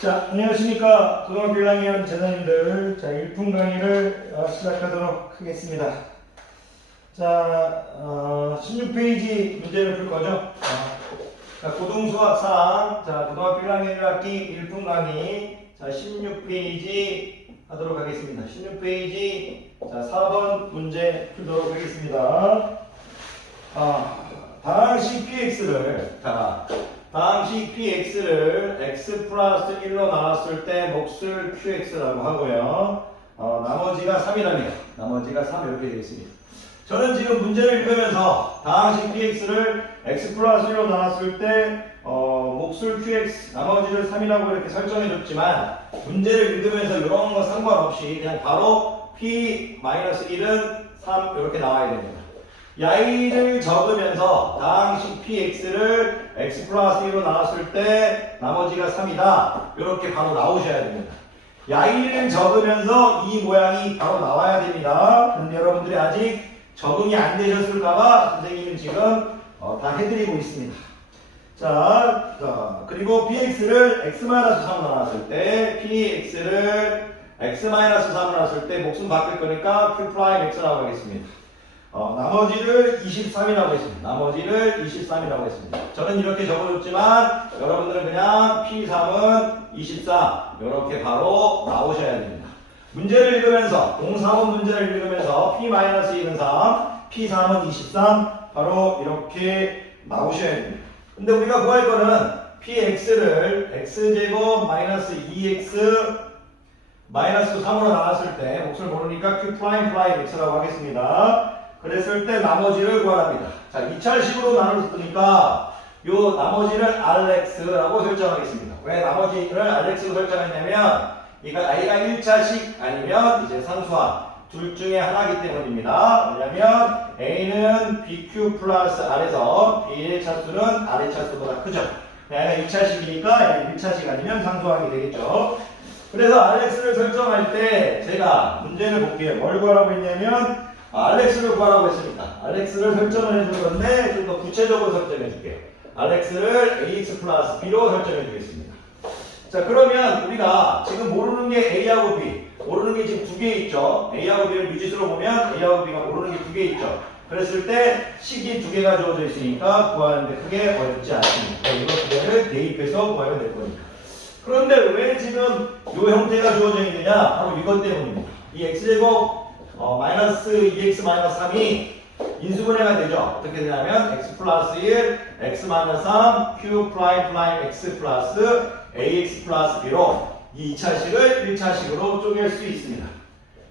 자, 안녕하십니까. 고등학교 1학년 재단님들. 자, 1분 강의를 시작하도록 하겠습니다. 자, 16페이지 문제를 풀 거죠. 자, 고등수학상, 자, 고등학교 1학년 1학기 1분 강의, 자, 16페이지 하도록 하겠습니다. 16페이지, 자, 4번 문제 풀도록 하겠습니다. 다항식 px를, 다항식 px를 x 플러스 1로 나눴을 때 몫을 qx라고 하고요. 나머지가 3이랍니다. 나머지가 3 이렇게 되겠습니다. 저는 지금 문제를 읽으면서 다항식 px를 x 플러스 1로 나눴을 때 몫을 qx, 나머지를 3이라고 이렇게 설정해 줬지만 문제를 읽으면서 이런 거 상관없이 그냥 바로 p-1은 3 이렇게 나와야 됩니다. y를 적으면서 다항식 px를 x 플러스 1로 나눴을 때 나머지가 3이다. 이렇게 바로 나오셔야 됩니다. y를 적으면서 이 모양이 바로 나와야 됩니다. 그런데 여러분들이 아직 적응이 안 되셨을까봐 선생님은 지금 다 해드리고 있습니다. 자, 그리고 px를 x-3 나눴을 때 px를 x-3 나눴을 때 몫은 바뀔 거니까 q'x라고 하겠습니다. 나머지를 23이라고 했습니다. 나머지를 23이라고 했습니다. 저는 이렇게 적어줬지만 여러분들은 그냥 P3은 24 이렇게 바로 나오셔야 됩니다. 문제를 읽으면서 공사원 문제를 읽으면서 P-1은 3, P3은 23 바로 이렇게 나오셔야 됩니다. 근데 우리가 구할 거는 Px를 x제곱 마이너스 2x 마이너스 3으로 나눴을 때 몫을 모르니까 Q'X라고 하겠습니다. 그랬을 때 나머지를 구하랍니다. 자, 2차식으로 나눴으니까 요 나머지를 Rx라고 설정하겠습니다. 왜 나머지를 Rx로 설정했냐면 이거 A가 1차식 아니면 이제 상수항 둘 중에 하나이기 때문입니다. 왜냐면 A는 BQ 플러스 R에서 B의 차수는 R의 차수보다 크죠. 얘가 2차식이니까 얘가 1차식 아니면 상수항이 되겠죠. 그래서 Rx를 설정할 때 제가 문제를 볼게요. 뭘 구하라고 했냐면 Rx를 구하라고 했으니까 Rx를 설정을 해줄 건데 좀 더 구체적으로 설정해 줄게요. Rx를 Ax 플러스 B로 설정해 주겠습니다. 자, 그러면 우리가 지금 모르는 게 A하고 B, 모르는 게 지금 두 개 있죠. A하고 B를 미지수로 보면 A하고 B가 모르는 게 두 개 있죠. 그랬을 때 식이 두 개가 주어져 있으니까 구하는데 크게 어렵지 않습니다. 이거 두 개를 대입해서 구하면 될 거니까. 그런데 왜 지금 이 형태가 주어져 있느냐? 바로 이것 때문입니다. 이 x제곱 마이너스 2x 마이너스 3이 인수분해가 되죠. 어떻게 되냐면 x 플러스 1, x 마이너스 3, q 프라임 x 플러스 ax 플러스 b로 이 2차식을 1차식으로 쪼갤 수 있습니다.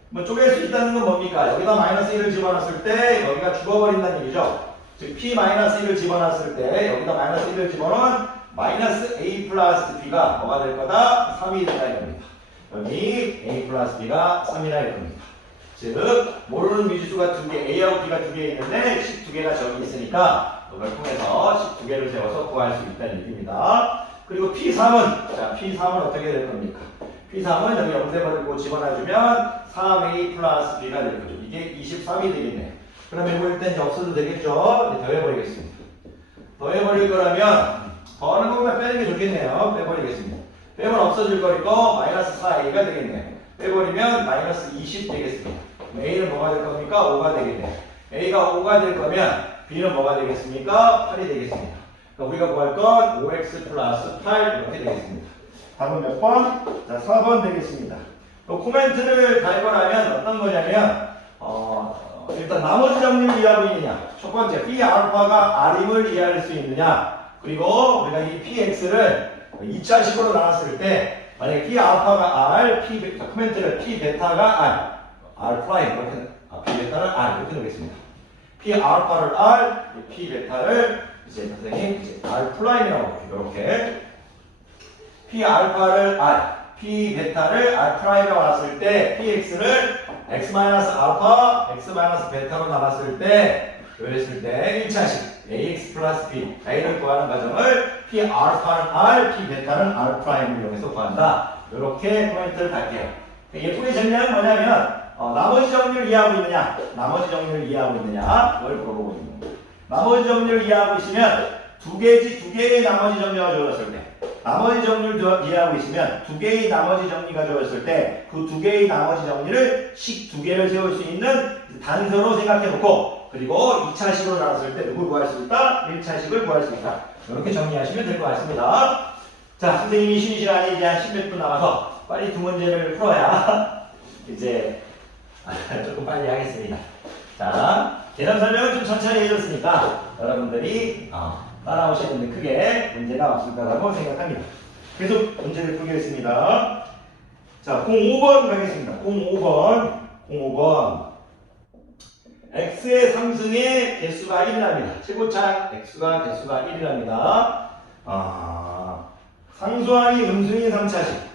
뭐 쪼갤 수 있다는 건 뭡니까? 여기다 마이너스 1을 집어넣었을 때 여기가 죽어버린다는 얘기죠. 즉 p 마이너스 1을 집어넣었을 때 여기다 마이너스 1을 집어넣은 마이너스 a 플러스 b가 뭐가 될 거다? 3이 된다 이겁니다. 여기 a 플러스 b가 3이라 이겁니다. 즉 모르는 미지수가 두 개, A하고 B가 두 개 있는데 식 두 개가 저기 있으니까 이걸 통해서 식 두 개를 세워서 구할 수 있다는 얘기입니다. 그리고 P3은, 자, P3은 어떻게 될 겁니까? P3은 여기 없애버리고 집어넣어주면 3A 플러스 B가 될 거죠. 이게 23이 되겠네요. 그러면 이거 일단 이제 없어도 되겠죠? 이제 더해버리겠습니다. 더해버릴 거라면 더하는 것보다 빼는 게 좋겠네요. 빼버리겠습니다. 빼면 없어질 거니까 마이너스 4A가 되겠네요. 빼버리면 마이너스 20 되겠습니다. A는 뭐가 될 겁니까? 5가 되겠네요. A가 5가 될 거면 B는 뭐가 되겠습니까? 8이 되겠습니다. 그러니까 우리가 구할 건 5x 플러스 8 이렇게 되겠습니다. 답은 몇 번? 자, 4번 되겠습니다. 또 코멘트를 달 거라면 어떤 거냐면 일단 나머지 정리를 이해하고 있느냐. 첫 번째, P 알파가 R임을 이해할 수 있느냐. 그리고 우리가 이 PX를 2차식으로 나눴을 때 만약에 P 알파가 R, P 코멘트를 P 베타가 R 프라임 이렇게 P 베타를 R 이렇게 놓겠습니다. P 알파를 R, P 베타를 이제 선생님 이제 R 프라임이라고 이렇게 P 알파를 R, P 베타를 R 프라임이라고 나눴을 때 PX를 X 마이너스 알파, X 마이너스 베타로 나눴을 때 그랬을 때 1차식 AX 플러스 B A를 구하는 과정을 P 알파는 R, P 베타는 R 프라임을 이용해서 구한다. 이렇게 포인트를 달게요. 예쁘게 정리하면 뭐냐면 나머지 정리를 이해하고 있느냐, 나머지 정리를 이해하고 있느냐 그걸 물어보고 있는 겁니다. 나머지 정리를 이해하고 있으면 두 개의 나머지 정리가 주어졌을 때, 나머지 정리를 이해하고 있으면 두 개의 나머지 정리가 주어졌을 때 그 두 개의 나머지 정리를 식 두 개를 세울 수 있는 단서로 생각해 놓고, 그리고 2차식으로 나눴을 때 누굴 구할 수 있다? 1차식을 구할 수 있다. 이렇게 정리하시면 될 것 같습니다. 자, 선생님이 쉬는 시간이 이제 한 10몇 분 남아서 빨리 두 문제를 풀어야 이제 조금 빨리 하겠습니다. 자, 개념 설명을 좀 천천히 해줬으니까 여러분들이 따라오시는데 크게 문제가 없을 거라고 생각합니다. 계속 문제를 풀겠습니다. 자, 05번 가겠습니다. 05번. x의 상승의 개수가 1이랍니다. 최고차 x가 개수가 1이랍니다. 상수항이 음수인 3차식.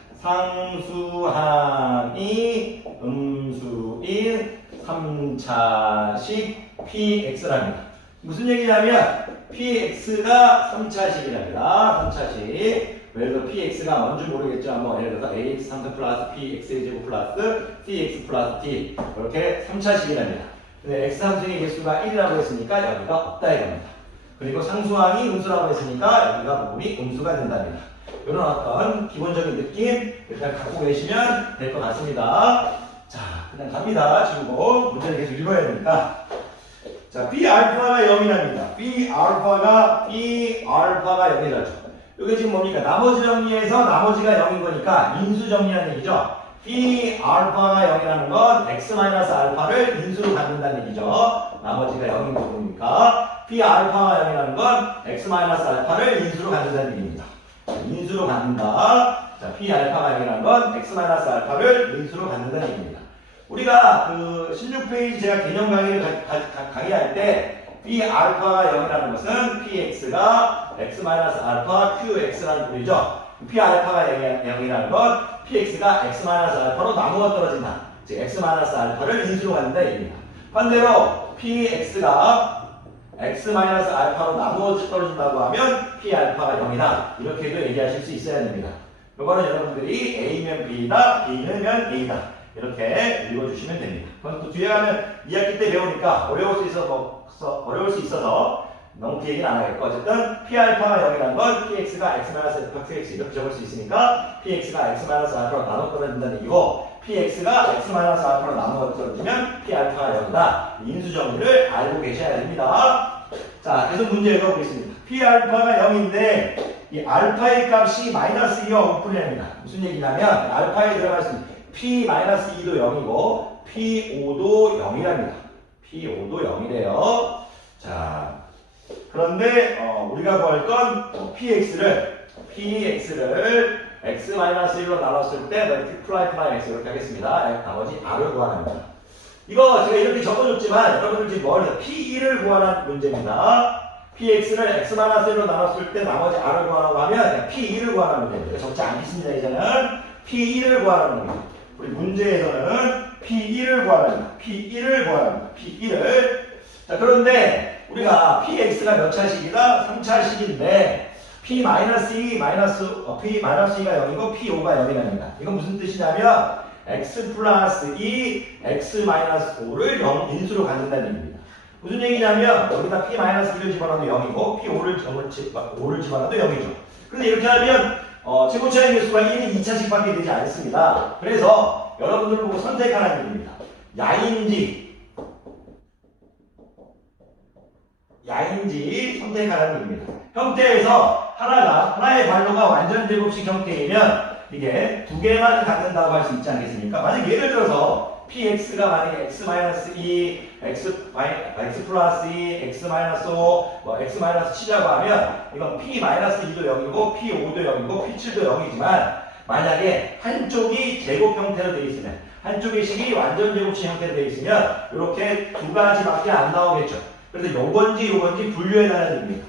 상수항이 음수인 3차식 px랍니다. 무슨 얘기냐면 px가 3차식이랍니다. 3차식. 예를 들어 px가 뭔지 모르겠죠. 뭐 예를 들어서 ax 3차 플러스 px의 제곱 플러스 cx 플러스 t 이렇게 3차식이랍니다. 근데 x 함수의 개수가 1이라고 했으니까 여기가 없다 이겁니다. 그리고 상수항이 음수라고 했으니까 여기가 부분이 음수가 된답니다. 이런 어떤 기본적인 느낌 일단 갖고 계시면 될 것 같습니다. 자, 그냥 갑니다. 지우고 문제를 계속 읽어야 되니까. 자, B알파가 0이랍니다. B알파가 0이라죠. 이게 지금 뭡니까? 나머지 정리에서 나머지가 0인 거니까 인수 정리하는 얘기죠. B알파가 0이라는 건 x-알파를 인수로 갖는다는 얘기죠. 나머지가 0인 부분이니까 B알파가 0이라는 건 x-알파를 인수로 갖는다는 얘기입니다. 인수로 갖는다. 자, B알파가 0이라는 건 x-알파를 인수로 갖는다는 얘기입니다. 우리가 그 16페이지 제가 개념 강의를 강의할 때 B알파가 0이라는 것은 Px가 x-알파 QX라는 소리죠. P알파가 0이라는 건 Px가 x-알파로 나누어 떨어진다. 즉 x-알파를 인수로 갖는다 얘기입니다. 반대로 Px가 x-알파로 나누어 떨어진다고 하면 P알파가 0이다. 이렇게도 얘기하실 수 있어야 됩니다. 이거는 여러분들이 A면 B다, B면 A다. 이렇게 읽어주시면 됩니다. 그건 또 뒤에 가면 2학기 때 배우니까 어려울 수 있어서 너무 그 얘기는 안 하겠고, 어쨌든 P알파가 0이라는 건 Px가 x-alpha QX 이렇게 적을 수 있으니까 Px가 x-alpha로 나눠 떨어진다는 얘기고, Px가 x-alpha로 나눠 떨어지면 P알파가 0이다. 인수 정리를 알고 계셔야 됩니다. 자, 계속 문제 읽어보겠습니다. P알파가 0인데 이 알파의 값이 -2와 5분이랍니다. 무슨 얘기냐면 알파에 들어갈 수 있는 P-2도 0이고 P5도 0이랍니다. P5도 0이래요. 자, 그런데 우리가 구할 건 PX를 x-1로 나눴을 때 multiply x 이렇게 하겠습니다. 나머지 R을 구하는 겁니다. 이거 제가 이렇게 적어줬지만 여러분들 지금 머리에 P1을 구하는 문제입니다. PX를 x-1로 나눴을 때 나머지 R을 구하라고 하면 P2를 구하는 문제입니다. 적지 않겠습니다. 이제는 P1을 구하는 겁니다. 우리 문제에서는 P1을 구하랍니다. P1을. 자, 그런데 우리가 PX가 몇 차식이다? 3차식인데 P-2가 0이고 P5가 0이랍니다. 이건 무슨 뜻이냐면 x 플러스 2, x-5를 0 인수로 갖는다는 얘기입니다. 무슨 얘기냐면 여기다 P-2를 집어넣어도 0이고 P5를 집어넣어도 0이죠. 그런데 이렇게 하면 최고차의 개수가 1이 2차식밖에 되지 않습니다. 그래서 여러분들 보고 선택하라는 얘기입니다. 야인지 선택하라는 얘기입니다. 형태에서 하나의 발로가 완전 제곱식 형태이면 이게 두 개만 갖는다고 할 수 있지 않겠습니까? 만약 예를 들어서 PX가 만약에 x-2, x 플러스 2, x-5, x-7이라고 하면 이건 P-2도 0이고 P5도 0이고 P7도 0이지만 만약에 한쪽이 제곱 형태로 되어 있으면 한쪽의 식이 완전 제곱식 형태로 되어 있으면 이렇게 두 가지밖에 안 나오겠죠. 그래서 요건지 분류해달라는 얘기입니다.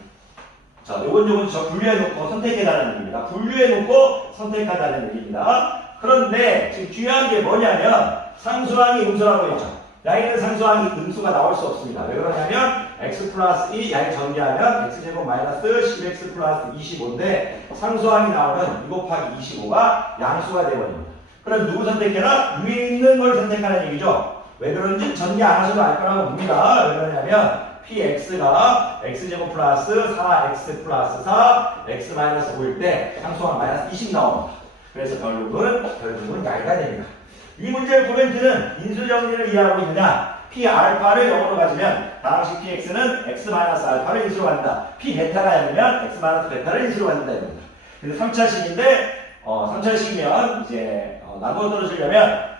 자, 요건지 분류해놓고 선택해달라는 얘기입니다. 분류해놓고 선택하달라는 얘기입니다. 그런데 지금 중요한 게 뭐냐면 상수항이 음수라고 했죠. 야인은 상수항이 음수가 나올 수 없습니다. 왜 그러냐면 x 플러스 2 야인 전개하면 x제곱 마이너스 10x 플러스 25인데 상수항이 나오면 2 곱하기 25가 양수가 되어버립니다. 그럼 누구 선택해라? 위에 있는 걸 선택하는 얘기죠. 왜 그런지 전개 안 하셔도 알 거라고 봅니다. 왜 그러냐면 px가 x제곱 플러스 4x 플러스 4 x 마이너스 5일 때 상수항 마이너스 20 나옵니다. 그래서 결국은 야이가 됩니다. 이 문제의 코멘트는 인수정리를 이해하고 있느냐? p 알파를 0으로 가지면 당시 px는 x 마이너스 알파를 인수로 갖는다. p 베타가 0이면 x 마이너스 베타를 인수로 갖는다 입니다. 근데 3차식인데 3차식이면 이제 나누어 떨어지려면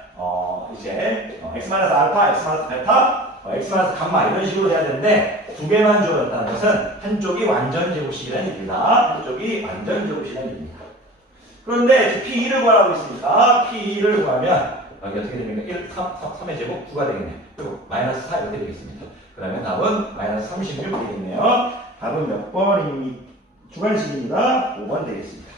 이제 x 마이너스 알파, x 마이너스 베타, x 마이너스 감마 이런 식으로 돼야 되는데 두 개만 주어졌다는 것은 한쪽이 완전 제곱식이라는 얘기입니다. 한쪽이 완전 제곱식이라는 얘기입니다. 그런데 P2를 구하라고 했으니까 P2를 구하면 여기 어떻게 됩니까? 1, 3의 제곱 9가 되겠네요. 그리고 마이너스 4 이렇게 되겠습니다. 그러면 답은 마이너스 36 되겠네요. 답은 몇 번입니까? 주관식입니다. 5번 되겠습니다.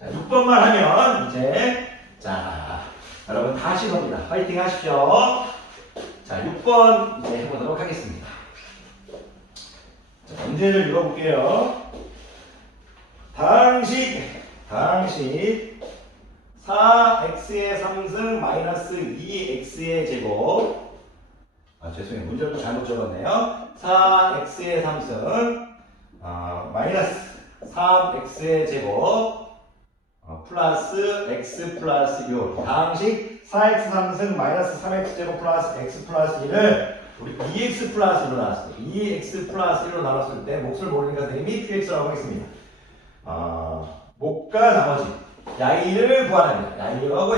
자, 6번만 하면 이제 자 여러분 다시 봅니다. 파이팅 하십시오. 자 6번 이제 해보도록 하겠습니다. 자, 문제를 읽어볼게요. 당식 4x의 3승 마이너스 2x의 제곱 죄송해요. 문제를 잘못 적었네요. 4x의 3승 마이너스 3x의 제곱 플러스 x 플러스 6 당식 4x 3승 마이너스 3x 제곱 플러스 x 플러스 1을 우리 2x 플러스 1로 나눴습니다. 2x 플러스 1로 나눴을 때 몫을 모르니까 선생님이 px라고 하겠습니다. 몫과 나머지 야이를 구하랍니다.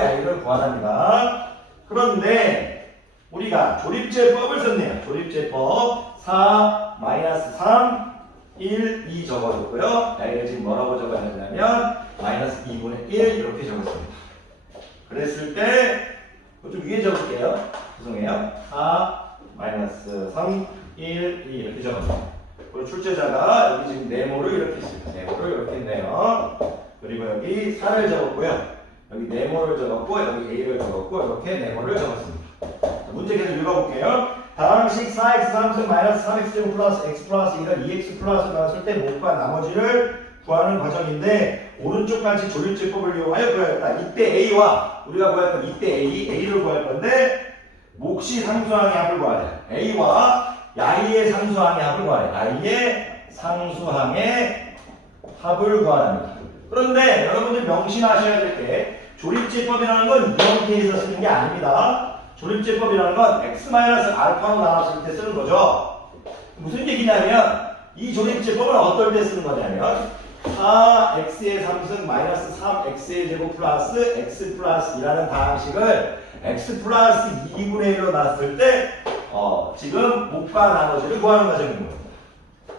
야이를 구하랍니다. 그런데 우리가 조립제법을 썼네요. 조립제법 4 마이너스 3 1, 2 적어줬고요. 야이를 지금 뭐라고 적어야 되냐면 마이너스 2분의 1 이렇게 적었습니다. 그랬을 때 좀 위에 적을게요. 죄송해요. 4 마이너스 3 1, 2 이렇게 적었습니다. 그리고 출제자가 여기 지금 네모를 이렇게 했습니다. 네모를 이렇게 했네요. 그리고 여기 4를 적었고요. 여기 네모를 적었고 여기 A를 적었고 이렇게 네모를 적었습니다. 문제 계속 읽어볼게요. 다음식 4x 3승 마이너스 3x 제곱 플러스 x 플러스 2가 2x 플러스 나왔을 때 몫과 나머지를 구하는 과정인데 오른쪽 같이 조립제법을 이용하여 구하였다. 이때 A와 우리가 구할 건 이때 A를 구할 건데 몫이 상수항의 합을 구하야 돼. A와 야이의 상수항의 합을 구하래. 야이의 상수항의 합을 구하랍니다. 그런데 여러분들 명심하셔야 될 게 조립제법이라는 건 이형태에서 쓰는 게 아닙니다. 조립제법이라는 건 x-알파로 나눴을 때 쓰는 거죠. 무슨 얘기냐면 이 조립제법은 어떨 때 쓰는 거냐면 4x의 3승 마이너스 3x의 제곱 플러스 x 플러스 2라는 다항식을 x 플러스 2분의 1로 놨을 때 지금 몫과 나머지를 구하는 과정입니다.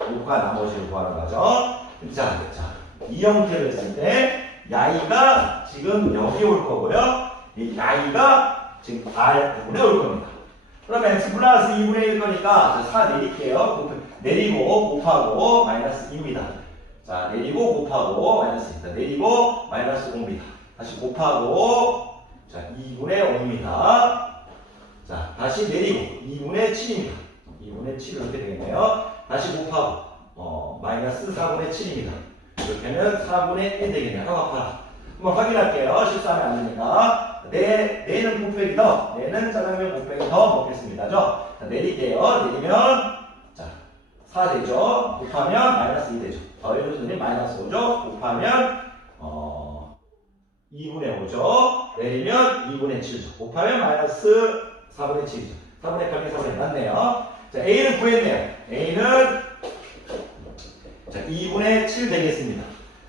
몫과 나머지를 구하는 과정. 자, 이 형태로 했을 때 야이가 지금 여기 올 거고요. 이 야이가 지금 R 부분에 올 겁니다. 그러면 x 플러스 2분의 1 거니까 4 내릴게요. 내리고 곱하고 마이너스 2입니다. 자, 내리고 곱하고 마이너스 2입니다. 내리고 마이너스 5입니다. 다시 곱하고 자 2분의 5입니다. 자, 다시 내리고 2분의 7입니다. 2분의 7 이렇게 되겠네요. 다시 곱하고 마이너스 4분의 7입니다. 이렇게는 4분의 1 되겠네요. 합하라. 한번 확인할게요. 실수하면 안 되니까. 내는 곱빼기 더, 내는 짜장면 곱빼기 더 먹겠습니다. 자, 내릴게요. 내리면 자 4 되죠. 곱하면 마이너스 2 되죠. 더해도 선생님 마이너스 5죠. 곱하면 2분의 5죠. 내리면 2분의 7죠. 곱하면 마이너스 4분의 7이죠. 4분의 8개 4분의 1 맞네요. 자, A는 구했네요. A는 자, 2분의 7 되겠습니다.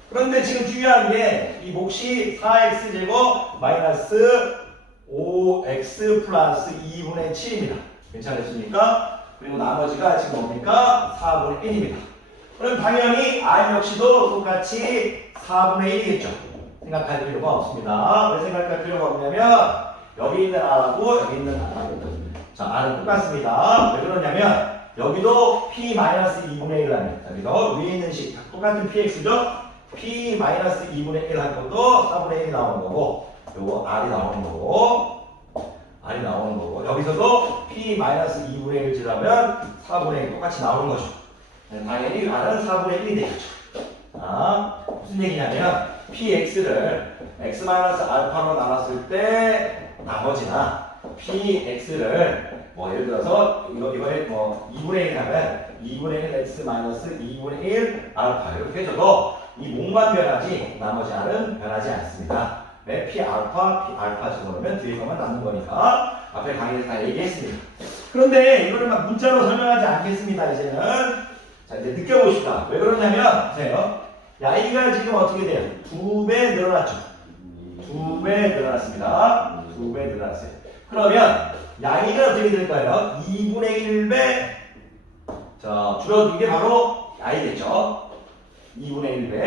그런데 지금 중요한 게 이 몫이 4x 제곱 마이너스 5x 플러스 2분의 7입니다. 괜찮으십니까? 그리고 나머지가 지금 뭡니까? 4분의 1입니다. 그럼 당연히 R 역시도 똑같이 4분의 1이겠죠. 생각할 필요가 없습니다. 왜 생각할 필요가 없냐면 여기 있는 R하고 여기 있는 R하고 자, R은 똑같습니다. 왜 그러냐면 여기도 P-2분의 1 합니다. 여기서 위에 있는 식 똑같은 PX죠? P-2분의 1 한 것도 4분의 1이 나오는 거고 요거 R이 나오는 거고 R이 나오는 거고 여기서도 P-2분의 1 지나면 4분의 1 똑같이 나오는 거죠. 당연히 R은 4분의 1이 되겠죠. 무슨 얘기냐면 PX를 X-알파로 나눴을 때 나머지나 PX를 뭐 예를 들어서 이거에 뭐 2분의 1 하면 2분의 1 x 마이너스 2분의 1 알파 이렇게 해줘도 이 목만 변하지 나머지 r은 변하지 않습니다. 왜? p 알파 집어넣으면 뒤에 것만 남는 거니까 앞에 강의에서 다 얘기했습니다. 그런데 이거를 막 문자로 설명하지 않겠습니다. 이제는 자 이제 느껴보시다. 왜 그러냐면 보세요. 야이가 지금 어떻게 돼요? 2배 늘어났죠. 2배 늘어났습니다. 2배 늘어났어요. 그러면 야이가 어떻게 될까요? 2분의 1배 자 줄어든 게 바로 야이겠죠. 2분의 1배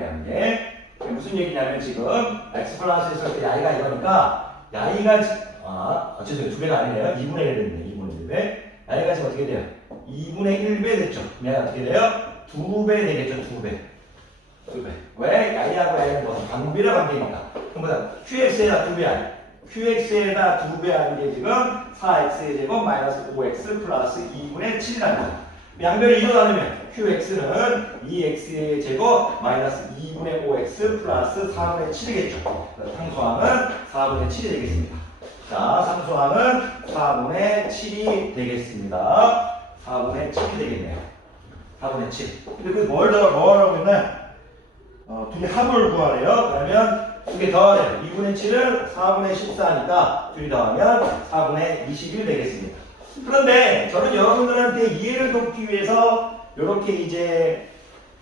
하는 게 무슨 얘기냐면 지금 x 플러스 했을 때 야이가 이거니까 야이가 죄송해요. 2배가 아니네요. 2분의 1 됐네. 2분의 1배 야이가 지금 어떻게 돼요? 2분의 1배 됐죠. 야이가 어떻게 돼요? 2배 되겠죠. 2배. 왜? 야이하고 야이는 무슨 방비례 관계니까. 그럼 QX에다 2배 아니 QX에다 2배 하는 게 지금 4x의 제곱 마이너스 5x 플러스 2분의 7이라는 거예요. 양변을 2로 나누면 QX는 2x의 제곱 마이너스 2분의 5x 플러스 4분의 7이겠죠. 상수항은 4분의 7이 되겠습니다. 자, 상수항은 4분의 7이 되겠습니다. 4분의 7이 되겠네요. 4분의 7. 근데 그 뭐라고 했나요? 둘이 합을 구하래요. 그러면 두 개 더하래요. 2분의 7은 4분의 14니까 둘이 더하면 4분의 21 되겠습니다. 그런데 저는 여러분들한테 이해를 돕기 위해서 이렇게 이제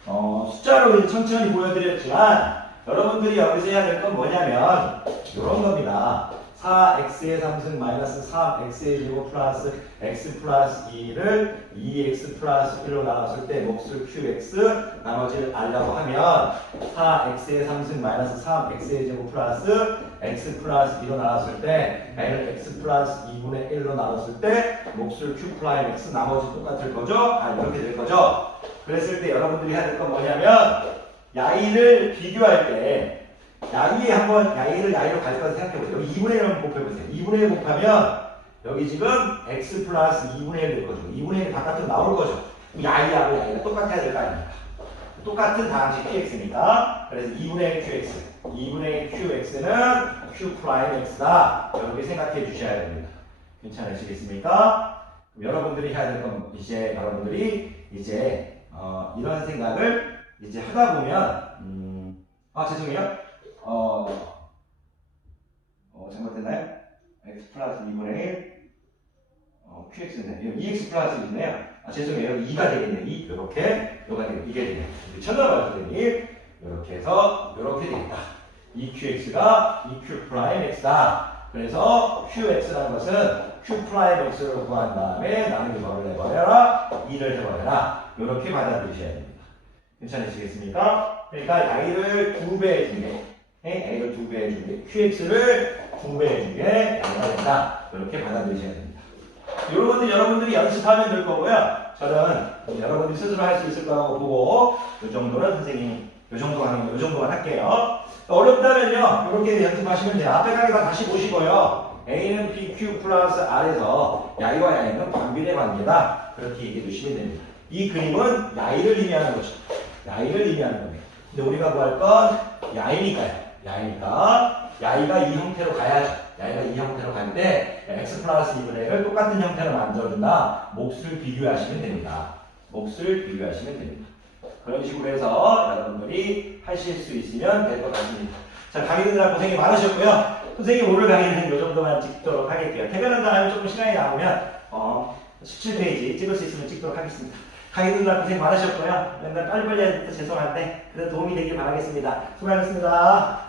숫자로 이제 천천히 보여드렸지만 여러분들이 여기서 해야 될 건 뭐냐면 이런 겁니다. 4x의 3승 마이너스 3x의 제곱 플러스 x 플러스 2를 2x 플러스 1로 나눴을 때 몫을 qx 나머지를 r라고 하면 4x의 3승 마이너스 3x의 제곱 플러스 x 플러스 2로 나눴을 때 n을 x 플러스 2분의 1로 나눴을 때 몫을 q 프라임 x 나머지 똑같을 거죠? 이렇게 될 거죠? 그랬을 때 여러분들이 해야 될 건 뭐냐면 야이를 비교할 때 야이를 야이로 가져가서 생각해보세요. 여기 2분의 1 한번 곱해보세요. 2분의 1 곱하면 여기 지금 x 플러스 2분의 1 될 거죠. 2분의 1 바깥으로 나올 거죠. 야이하고 야이가 똑같아야 될 거 아닙니까? 똑같은 다항식 px니까 그래서 2분의 1 qx 2분의 1 qx는 q 프라임 x다. 이렇게 생각해 주셔야 됩니다. 괜찮으시겠습니까? 그럼 여러분들이 해야 될 건 여러분들이 이런 생각을 이제 하다 보면 죄송해요. 잘못됐나요? x 플러스 2분의 1 qx네. 2x 플러스 2네요. 죄송해요. 2가 되겠네요. 2 이렇게 요가 되겠네요. 이게 되네요. 천하가 되니 이렇게 해서 이렇게 되겠다. 2qx가 2q 프라임 x다. 그래서 qx라는 것은 q 프라임 x를 구한 다음에 나누기 뭐를 해버려라? 2를 해버려라. 이렇게 받아들이셔야 됩니다. 괜찮으시겠습니까? 그러니까 y를 2배 해준 게 a를 2배 해준 게 qx를 2배 해준 게 양가 된다. 이렇게 받아들이셔야 됩니다. 여러분들이 연습하면 될 거고요. 저는 여러분들이 스스로 할 수 있을 거라고 보고 이 정도는 선생님이 이 정도만 할게요. 어렵다면요. 이렇게 연습하시면 돼요. 앞에 강의 다 다시 보시고요. a는 pq 플러스 r에서 야이와 야이는 반비례 관계다. 그렇게 얘기해 주시면 됩니다. 이 그림은 야이를 의미하는 거죠. 야이를 의미하는 겁니다. 근데 우리가 구할 건 야이니까요. 야이가 이 형태로 가야죠. 야이가 이 형태로 갈 때 x 플러스 2분의 1을 똑같은 형태로 만들어준다. 몫을 비교하시면 됩니다. 그런 식으로 해서 여러분들이 하실 수 있으면 될 것 같습니다. 자, 강의 듣느라 고생이 많으셨고요. 선생님 오늘 강의는 이 정도만 찍도록 하겠고요. 퇴근한 다음에 조금 시간이 나오면 17페이지 찍을 수 있으면 찍도록 하겠습니다. 강의 듣느라 고생 많으셨고요. 맨날 빨리빨리 해서 죄송한데 그래도 도움이 되길 바라겠습니다. 수고하셨습니다.